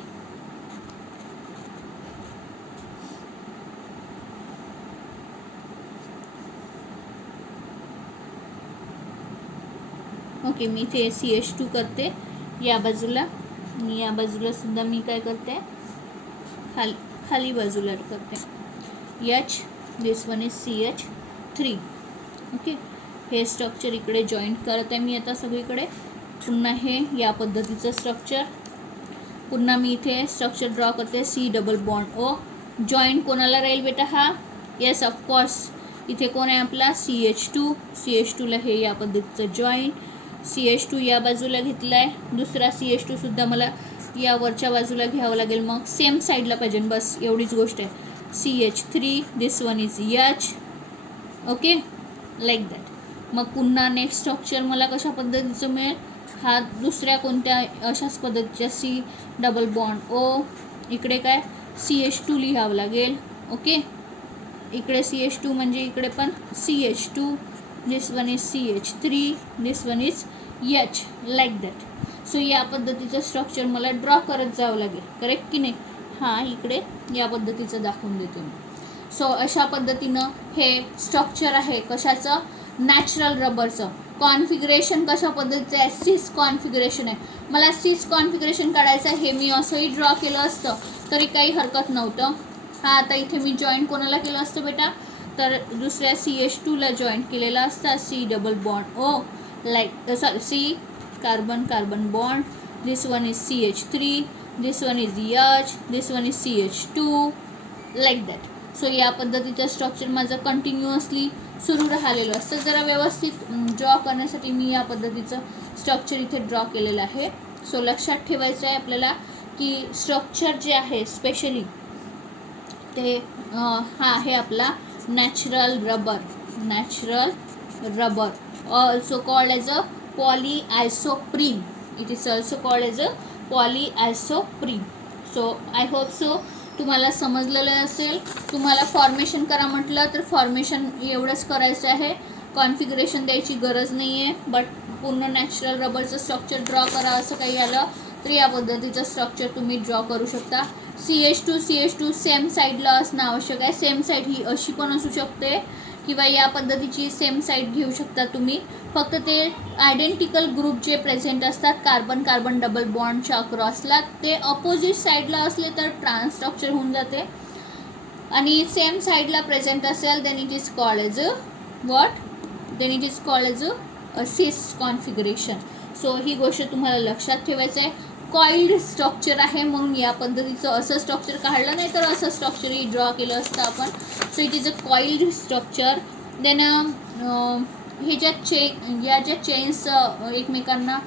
ओके. मी इथे CH2 करते या बाजूला, आणि या बाजूला सुद्धा मी काय करते, खाली बाजूला करते H. This one is CH3. Okay. हे स्ट्रक्चर इकडे जॉईंट करत आहे मी आता सगळीकडे. पुन्हा हे या पद्धतीचं स्ट्रक्चर, पुन्हा मी इथे स्ट्रक्चर ड्रॉ करते. C double bond O. Joint कोणाला राहील बेटा, हा, येस ऑफकोर्स इथे कोण आहे आपला, CH2ला हे या पद्धतीचं जॉईंट. CH2 या बाजूला घेतला आहे, दुसरा CH2 सुद्धा मला या वरच्या बाजूला घ्यावं लागेल. मग सेम साईडला पाहिजे, बस एवढीच गोष्ट आहे. CH3, this one is H. Okay, like that. मग पुन्हा नेक्स्ट स्ट्रक्चर मला कशा पद्धतीचं मिळेल, हा दुसऱ्या कोणत्या अशाच पद्धतीच्या C डबल बॉन्ड O. इकडे काय CH2 लिहावं लागेल. ओके. इकडे CH2 म्हणजे इकडे पण CH2. This one is CH3, this one is H, like that. So या पद्धतीचं स्ट्रक्चर मला ड्रॉ करत जावं लागेल, करेक्ट की नाही. हां, इकडे या पद्धतीचं दाखवून देते मी. सो अशा पद्धतीनं हे स्ट्रक्चर आहे कशाचं, नॅचरल रबरचं. कॉन्फिगरेशन कशा पद्धतीचं आहे, सिस कॉन्फिगरेशन आहे. मला सिस कॉन्फिगरेशन काढायचं आहे, हे मी असंही ड्रॉ केलं असतं तरी काही हरकत नव्हतं. हा आता इथे मी जॉईन कोणाला केलं असतं बेटा, तर दुसऱ्या CH2ला जॉईन केलेलं असतं. C double bond O like sorry C carbon carbon bond, this one is CH3, this one is H, this one is CH2 like that. So या पद्धतीचं स्ट्रक्चर माझं कंटिन्युअसली सुरू राहिलेलं असतं. जरा व्यवस्थित ड्रॉ करण्यासाठी मी या पद्धतीचं स्ट्रक्चर इथे ड्रॉ केलेलं आहे. सो लक्षात ठेवायचं आहे आपल्याला की स्ट्रक्चर जे आहे स्पेशली ते हा आहे आपला natural rubber also called as a polyisoprene. It is also called as a polyisoprene. So I hope so तुम्हाला समजलेलं असेल. तुम्हाला फॉर्मेशन करा म्हटलं तर फॉर्मेशन एवढंच करायचं आहे, कॉन्फिगरेशन द्यायची गरज नाही आहे. बट पूर्ण नॅचरल रबरचं स्ट्रक्चर ड्रॉ करा असं काही आलं तर या पद्धतीचं स्ट्रक्चर तुम्ही ड्रॉ करू शकता. CH2 सेम साईडला असणं आवश्यक आहे. सेम साईड ही अशी पण असू शकते किंवा या पद्धतीची सेम साईड घेऊ शकता तुम्ही. फक्त ते आयडेंटिकल ग्रुप जे प्रेझेंट असतात कार्बन कार्बन डबल बॉन्डच्या अक्रॉसला ते अपोजिट साईडला असले तर ट्रान्स स्ट्रक्चर होऊन जाते. आणि सेम साईडला प्रेझेंट असेल then it is called as a what, then it is called as a cis configuration. So ही गोष्ट तुम्हाला लक्षात ठेवायचं आहे. कॉइल्ड स्ट्रक्चर आहे म्हणून या पद्धतीचं असं स्ट्रक्चर काढलं नाही तर असं स्ट्रक्चरही ड्रॉ केलं असतं आपण. So it is a coiled structure. Then हे ज्या चेन्स एकमेकांना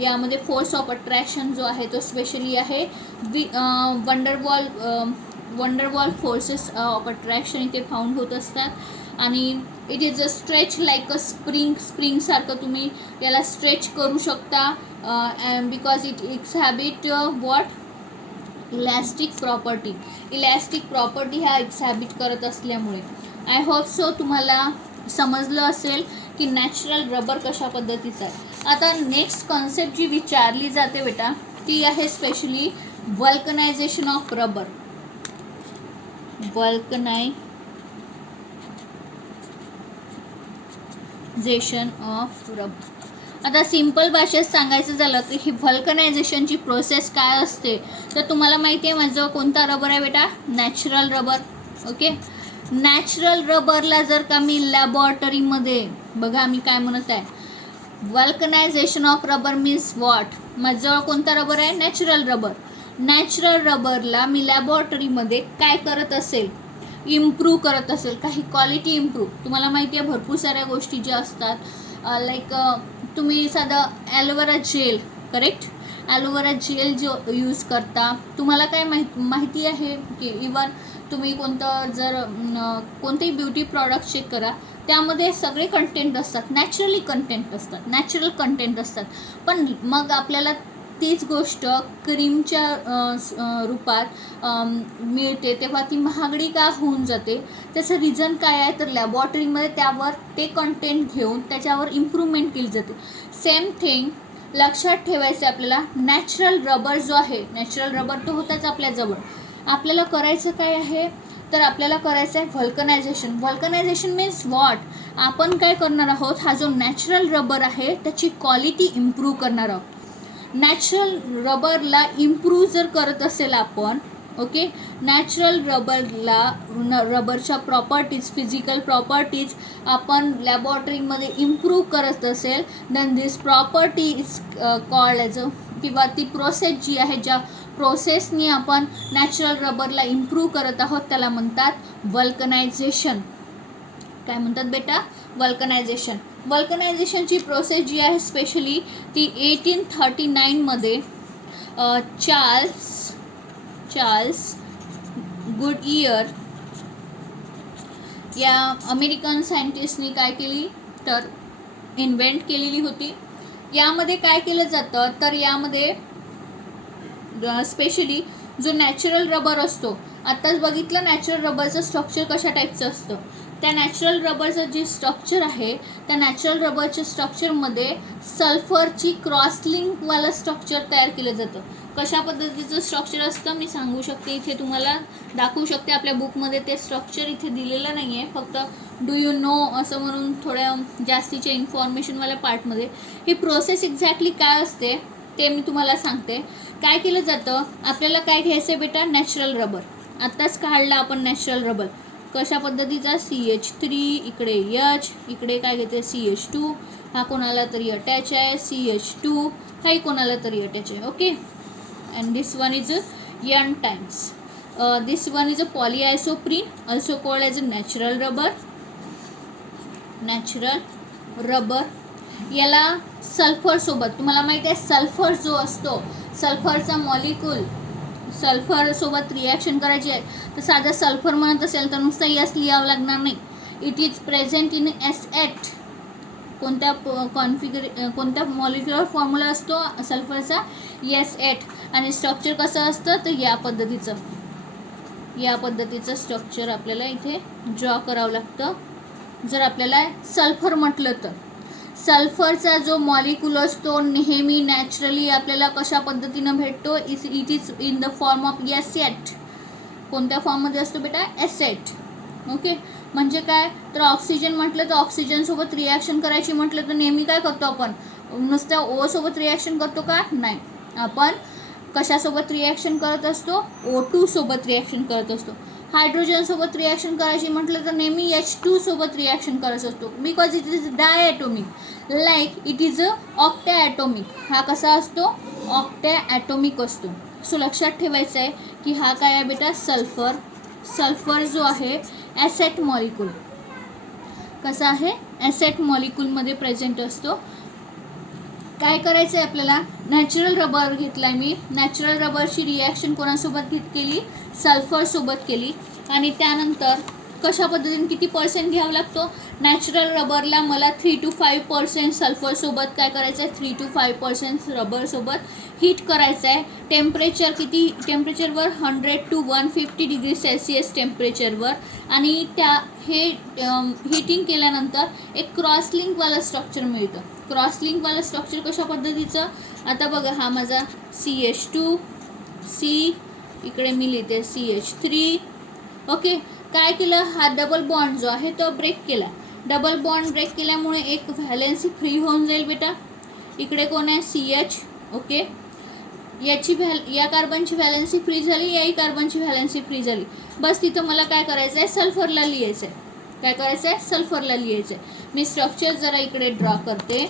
यामध्ये फोर्स ऑफ अट्रॅक्शन जो आहे तो स्पेशली आहे. वंडरवॉल फोर्सेस ऑफ अट्रॅक्शन इथे फाउंड होत असतात. आणि it is a stretch like a स्प्रिंगसारखं तुम्ही याला स्ट्रेच करू शकता. Because it exhibit what elastic property ह्या एक्सहॅबिट करत असल्यामुळे. आय होप सो तुम्हाला समजलं असेल की नॅचरल रबर कशा पद्धतीचं आहे. आता नेक्स्ट कॉन्सेप्ट जी विचारली जाते बेटा ती आहे specially vulcanization of rubber. Vulcanization of rubber. आता सिंपल भाषेत सांगायचं झालं की ही व्हल्कनायझेशनची प्रोसेस काय असते तर तुम्हाला माहिती आहे माझं कोणता रबर आहे बेटा, नॅचरल रबर. ओके, नॅचरल रबरला जर का मी लॅबॉरेटरीमध्ये बघा मी काय म्हणत आहे, वल्कनायझेशन ऑफ रबर मीन्स व्हॉट, माझ्याजवळ कोणता रबर आहे, नॅचरल रबर. नॅचरल रबरला मी लॅबॉरेटरीमध्ये काय करत असेल, इम्प्रूव्ह करत असेल, काही क्वालिटी इम्प्रूव्ह. तुम्हाला माहिती आहे भरपूर साऱ्या गोष्टी ज्या असतात लाईक तुम्ही साधं aloe vera gel, correct, aloe vera gel जो यूज करता, तुम्हाला काय माहिती आहे की इवन तुम्ही कोणतेही ब्युटी प्रॉडक्ट चेक करा त्यामध्ये सगळे कंटेंट असतात, नॅचरल कंटेंट असतात. पण मग आपल्याला तीच गोष्ट क्रीमच्या रूपात मिळते तेव्हा ती महागडी का होऊन जाते, त्याचं रिझन काय आहे तर लॅबॉरेटरीमध्ये त्यावर ते कंटेंट घेऊन त्याच्यावर इम्प्रूव्हमेंट केली जाते. सेम थिंग लक्षात ठेवायचं आपल्याला. नॅचरल रबर जो आहे, नॅचरल रबर तो होताच आपल्याजवळ, आपल्याला करायचं काय आहे तर आपल्याला करायचं आहे व्हल्कनायझेशन. व्हल्कनायझेशन मीन्स व्हॉट, आपण काय करणार आहोत, हा जो नॅचरल रबर आहे त्याची क्वालिटी इम्प्रूव्ह करणार आहोत. नॅचरल रबरला इम्प्रूव्ह जर करत असेल आपण, ओके, नॅचरल रबरच्या प्रॉपर्टीज, फिजिकल प्रॉपर्टीज आपण लॅबॉरेटरीमध्ये इम्प्रूव्ह करत असेल then this property is called as a, किंवा ती प्रोसेस जी आहे, ज्या प्रोसेसनी आपण नॅचरल रबरला इम्प्रूव्ह करत आहोत त्याला म्हणतात वल्कनायझेशन. काय म्हणतात बेटा, वल्कनायझेशन. वल्कनायझेशनची प्रोसेस जी आहे स्पेशली ती 1839मध्ये चार्ल्स गुडईयर या अमेरिकन सायंटिस्टनी काय केली तर इन्व्हेंट केलेली होती. यामध्ये काय केलं जातं तर यामध्ये स्पेशली जो नॅचरल रबर असतो, आत्ताच बघितलं नॅचरल रबरचं स्ट्रक्चर कशा टाईपचं असतं, त्या नॅचरल रबरचं जे स्ट्रक्चर आहे त्या नॅचरल रबरच्या स्ट्रक्चरमध्ये सल्फरची क्रॉसलिंकवालं स्ट्रक्चर तयार केलं जातं. कशा पद्धतीचं स्ट्रक्चर असतं मी सांगू शकते, इथे तुम्हाला दाखवू शकते. आपल्या बुकमध्ये ते स्ट्रक्चर इथे दिलेलं नाही आहे, फक्त डू यू नो असं म्हणून थोड्या जास्तीच्या इन्फॉर्मेशनवाल्या पार्टमध्ये ही प्रोसेस एक्झॅक्टली काय असते ते मी तुम्हाला सांगते. काय केलं जातं, आपल्याला काय घ्यायचं आहे बेटा, नॅचरल रबर. आत्ताच काढला आपण नॅचरल रबर. कशा पद्धतीचा CH3, इकडे H, इकडे काय घेते CH2, हा कोणाला तरी अटॅच आहे, CH2 हाही कोणाला तरी अटॅच आहे. Okay, and this one is N times. This one is a polyisoprene also called as a natural rubber. Natural rubber याला सल्फरसोबत, तुम्हाला माहिती आहे सल्फर जो असतो, सल्फरचा मॉलिक्यूल, सल्फरसोबत रिॲक्शन करायची आहे तर साधा सल्फर म्हणत असेल तर नुसतं यस लिहावं लागणार नाही. It is present in S8. कोणत्या मॉलिक्युलर फॉर्म्युला असतो सल्फरचा, S8. आणि स्ट्रक्चर कसं असतं तर या पद्धतीचं स्ट्रक्चर आपल्याला इथे ड्रॉ करावं लागतं जर आपल्याला सल्फर म्हटलं तर. सल्फरचा जो मॉलिक्यूल असतो नेहमी नॅचरली आपल्याला कशा पद्धतीनं भेटतो, it is in the form of S8. कोणत्या फॉर्ममध्ये असतो बेटा, S8. ओके, म्हणजे काय तर ऑक्सिजन म्हटलं तर ऑक्सिजनसोबत रिॲक्शन करायची म्हटलं तर नेहमी काय करतो आपण, नुसत्या O सोबत रिॲक्शन करतो का, नाही. आपण कशासोबत रिॲक्शन करत असतो, O2 सोबत रिॲक्शन करत असतो. हायड्रोजनसोबत रिॲक्शन करायची म्हटलं तर नेहमी H2 सोबत रिॲक्शन करत असतो, because it is diatomic. Like it is a octatomic. हा कसा असतो, ऑक्टॅॲटोमिक असतो. सो लक्षात ठेवायचं आहे की हा काय आहे बेटा, सल्फर. सल्फर जो आहे ॲसेट मॉलिक्यूल, कसा आहे, ॲसेट मॉलिक्यूलमध्ये प्रेझेंट असतो. काय करायचं आहे आपल्याला, नॅचरल रबर घेतला आहे मी. नॅचरल रबरची रिॲक्शन कोणासोबत केली, सल्फरसोबत केली. आणि त्यानंतर कशा पद्धतीने किती पर्सेंट घ्यावा लागतो, नॅचरल रबरला मला 3 to 5% सल्फरसोबत काय करायचं आहे, 3 to 5% रबरसोबत हीट करायचं आहे. टेम्परेचर किती, टेम्परेचरवर 100 to 150 डिग्री सेल्सिअस टेम्परेचरवर. आणि हे हीटिंग केल्यानंतर एक क्रॉसलिंकवालं स्ट्रक्चर मिळतं. क्रॉसलिंकवालं स्ट्रक्चर कशा पद्धतीचं, आता बघा हा माझा CH2, इकडे मी लिहिते CH3. ओके, काय केलं, हा डबल बॉन्ड जो आहे तो ब्रेक केला. डबल बॉन्ड ब्रेक केल्यामुळे एक व्हॅलेन्सी फ्री होऊन जाईल बेटा. इकडे कोण आहे, CH. ओके, या कार्बनची व्हॅलेन्सी फ्री झाली, याही कार्बनची व्हॅलेन्सी फ्री झाली. बस तिथं मला काय करायचं आहे, सल्फरला लिहायचं आहे. काय करायचं आहे, सल्फरला लिहायचं आहे. मी स्ट्रक्चर जरा इकडे ड्रॉ करते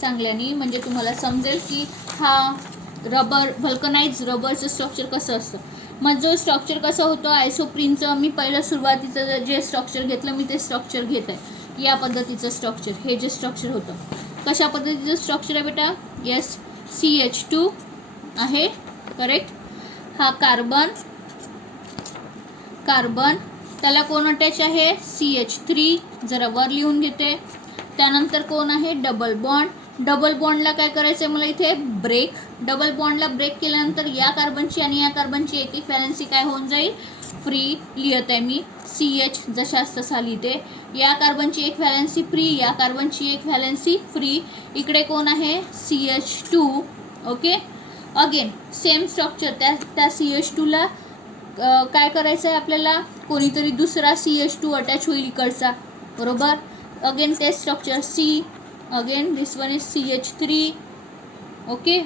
चांगल्याने, म्हणजे तुम्हाला समजेल की हा रबर, व्हल्कनाइज रबरचं स्ट्रक्चर कसं असतं. मग जो स्ट्रक्चर कसं होतं आयसोप्रीनचं, मी पहिलं सुरुवातीचं जे स्ट्रक्चर घेतलं मी ते स्ट्रक्चर घेत आहे. या पद्धतीचं स्ट्रक्चर, हे जे स्ट्रक्चर होतं कशा पद्धतीचं स्ट्रक्चर आहे बेटा, येस CH2 आहे, करेक्ट. हा कार्बन, त्याला कोण अटॅच आहे, CH3. जरा वर लिहून घेते. त्यानंतर कोण आहे, डबल बॉन्ड. डबल बॉन्डला काय करायचं आहे मला इथे, ब्रेक. डबल बॉन्डला ब्रेक केल्यानंतर या कार्बनची आणि या कार्बनची एक व्हॅलेन्सी काय होऊन जाईल, फ्री. लिहित आहे मी CH जशाच तसा लिहिते. या कार्बनची एक व्हॅलेन्सी फ्री, या कार्बनची एक व्हॅलेन्सी फ्री. इकडे कोण आहे, CH2. Okay, again same structure. त्या CH2ला काय करायचं आहे आपल्याला, कोणीतरी दुसरा CH2 अटॅच होईल इकडचा, बरोबर. अगेन ते structure C. Again this one is CH3. Okay,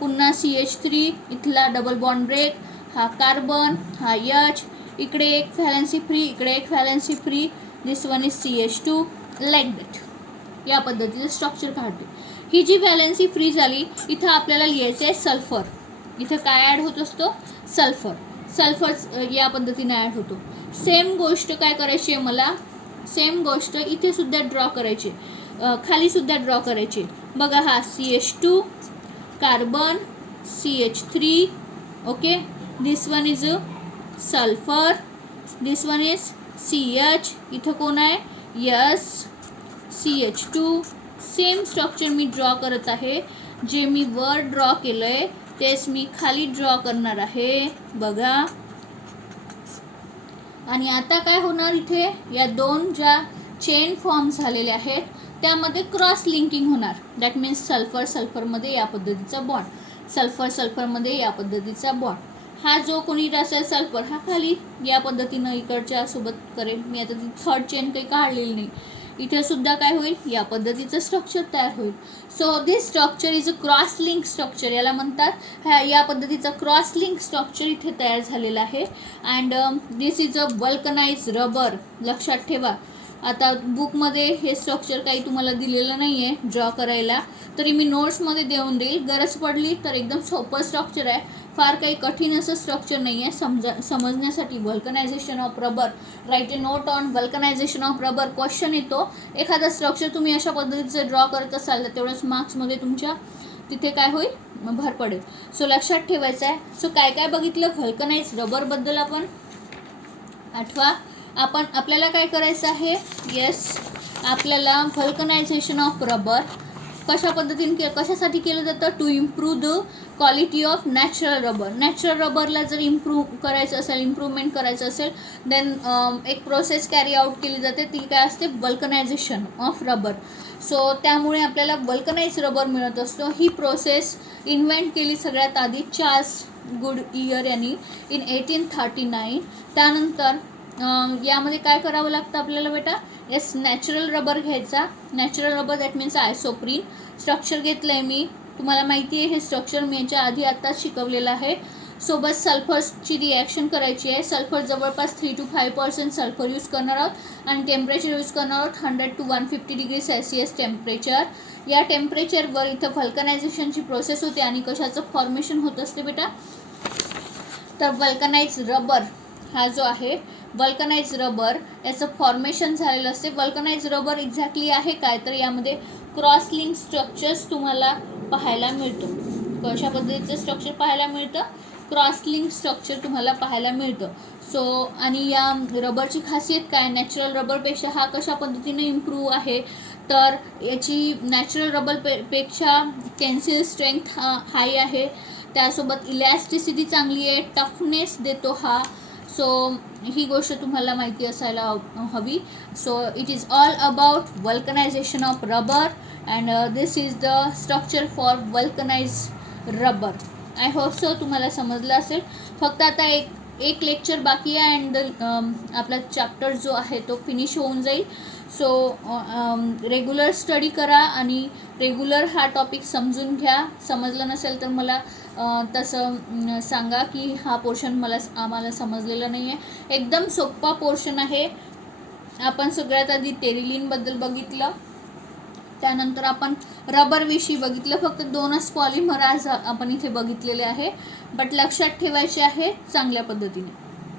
पुन्हा CH3, इथला डबल बॉन्ड ब्रेक. हा कार्बन, हा H. इकडे एक व्हॅलेन्सी फ्री, इकडे एक valency free. This one is CH2. Like that. या पद्धतीचं स्ट्रक्चर काढते. ही जी व्हॅलेन्सी फ्री झाली, इथं आपल्याला लिहायचं आहे सल्फर. इथं काय ॲड होत असतो, सल्फर. या पद्धतीने ॲड होतो. सेम गोष्ट काय करायची आहे मला, सेम गोष्ट इथे सुद्धा ड्रॉ करायची, खाली सुद्धा ड्रॉ करायची. बघा हा CH2, carbon, CH3. Okay, this one is sulphur, this one is CH. इथं कोण आहे, यस CH2. सेम स्ट्रक्चर मी ड्रॉ करत आहे. जे मी वर ड्रॉ केलं आहे तेच मी खाली ड्रॉ करणार आहे. बघा आणि आता काय होणार इथे, या दोन ज्या चेन फॉर्म झालेल्या आहेत त्यामध्ये क्रॉस लिंकिंग होणार. दॅट मीन्स सल्फर सल्फरमध्ये या पद्धतीचा बॉन्ड, सल्फर सल्फरमध्ये या पद्धतीचा बॉन्ड. हा जो कोणी असेल सल्फर हा खाली या पद्धतीनं इकडच्या सोबत करेल. मी आता ती थर्ड चेन काही काढलेली नाही. इथे सुद्धा काय होईल, या पद्धतीचं स्ट्रक्चर तयार होईल. So this structure is a cross link structure, याला म्हणतात. या पद्धतीचा क्रॉस लिंक स्ट्रक्चर इथे तयार झालेला आहे. And this is a vulcanise rubber. लक्षात ठेवा, आता बुकमध्ये हे स्ट्रक्चर काही तुम्हाला दिलेलं नाही आहे ड्रॉ करायला, तरी मी नोट्समध्ये देऊन देईल. गरज पडली तर एकदम सोपं स्ट्रक्चर आहे, फार काही कठीण असं स्ट्रक्चर नाही आहे समजण्यासाठी. Vulcanization of rubber, write a note on vulcanization of rubber. Question येतो, एखादा स्ट्रक्चर तुम्ही अशा पद्धतीचं ड्रॉ करत असाल तर तेवढंच मार्क्समध्ये तुमच्या तिथे काय होईल, भर पडेल. सो लक्षात ठेवायचं आहे. सो काय काय बघितलं व्हल्कनाइज रबरबद्दल आपण. आठवा, आपल्याला काय करायचं आहे, येस, आपल्याला व्हल्कनायझेशन ऑफ रबर कशा पद्धतीने कशासाठी केलं जातं, to improve the quality of natural rubber. Natural रबरला जर इम्प्रूव्ह करायचं असेल, इम्प्रूव्हमेंट करायचं असेल, देन एक प्रोसेस कॅरी आउट केली जाते, ती काय असते, वल्कनायझेशन ऑफ रबर. सो त्यामुळे आपल्याला वल्कनाइज रबर मिळत असतो. ही प्रोसेस इन्व्हेंट केली सगळ्यात आधी चार्ल्स गुडईयर यांनी इन 1839. त्यानंतर यामध्ये काय करावं लागतं आपल्याला बेटा, येस, नॅचरल रबर घ्यायचा. Natural rubber that means isoprene. Structure घेतलं आहे मी, तुम्हाला माहिती आहे हे स्ट्रक्चर मी याच्या आधी आत्ताच शिकवलेलं आहे. सोबत सल्फरची रिॲक्शन करायची आहे. सल्फर जवळपास 3 to 5% सल्फर यूज करणार आहोत आणि टेम्परेचर यूज करणार आहोत 100 to 150 डिग्री सेल्सिअस टेम्परेचर. या टेम्परेचरवर इथं व्हल्कनायझेशनची प्रोसेस होते आणि कशाचं फॉर्मेशन होत असते बेटा, तर वल्कनाइज रबर हा जो आहे, वल्कनाइज रबर याचं फॉर्मेशन झालेलं असते. वल्कनाइज रबर एक्झॅक्टली आहे काय, तर यामध्ये क्रॉस लिंक स्ट्रक्चर्स तुम्हाला पाहायला मिळतो. कशा पद्धतीचं स्ट्रक्चर पाहायला मिळतं, क्रॉस लिंक स्ट्रक्चर तुम्हाला पाहायला मिळतं. सो आणि या रबरची खासियत काय, नॅचरल रबरपेक्षा हा कशा पद्धतीने इम्प्रूव्ह आहे, तर याची नॅचरल रबरपेक्षा टेन्सिल स्ट्रेंथ हाय आहे. त्यासोबत इलॅस्टिसिटी चांगली आहे, टफनेस देतो हा. सो ही गोष्ट तुम्हाला माहिती असायला हवी. So it is all about vulcanization of rubber and this is the structure for vulcanize rubber. I hope so तुम्हाला समजलं असेल. फक्त आता एक लेक्चर बाकी आहे अँड आपला चॅप्टर जो आहे तो फिनिश होऊन जाईल. सो रेग्युलर स्टडी करा आणि रेग्युलर हा टॉपिक समजून घ्या. समजलं नसेल तर मला तसं सांगा की हा पोर्शन आम्हाला समजलेला नाही आहे. एकदम सोप्पा पोर्शन आहे. आपण सगळ्यात आधी टेरिलिनबद्दल बघितलं, त्यानंतर आपण रबरविषयी बघितलं. फक्त 2च पॉलिमर आज आपण इथे बघितलेले आहे, बट लक्षात ठेवायचे आहे चांगल्या पद्धतीने.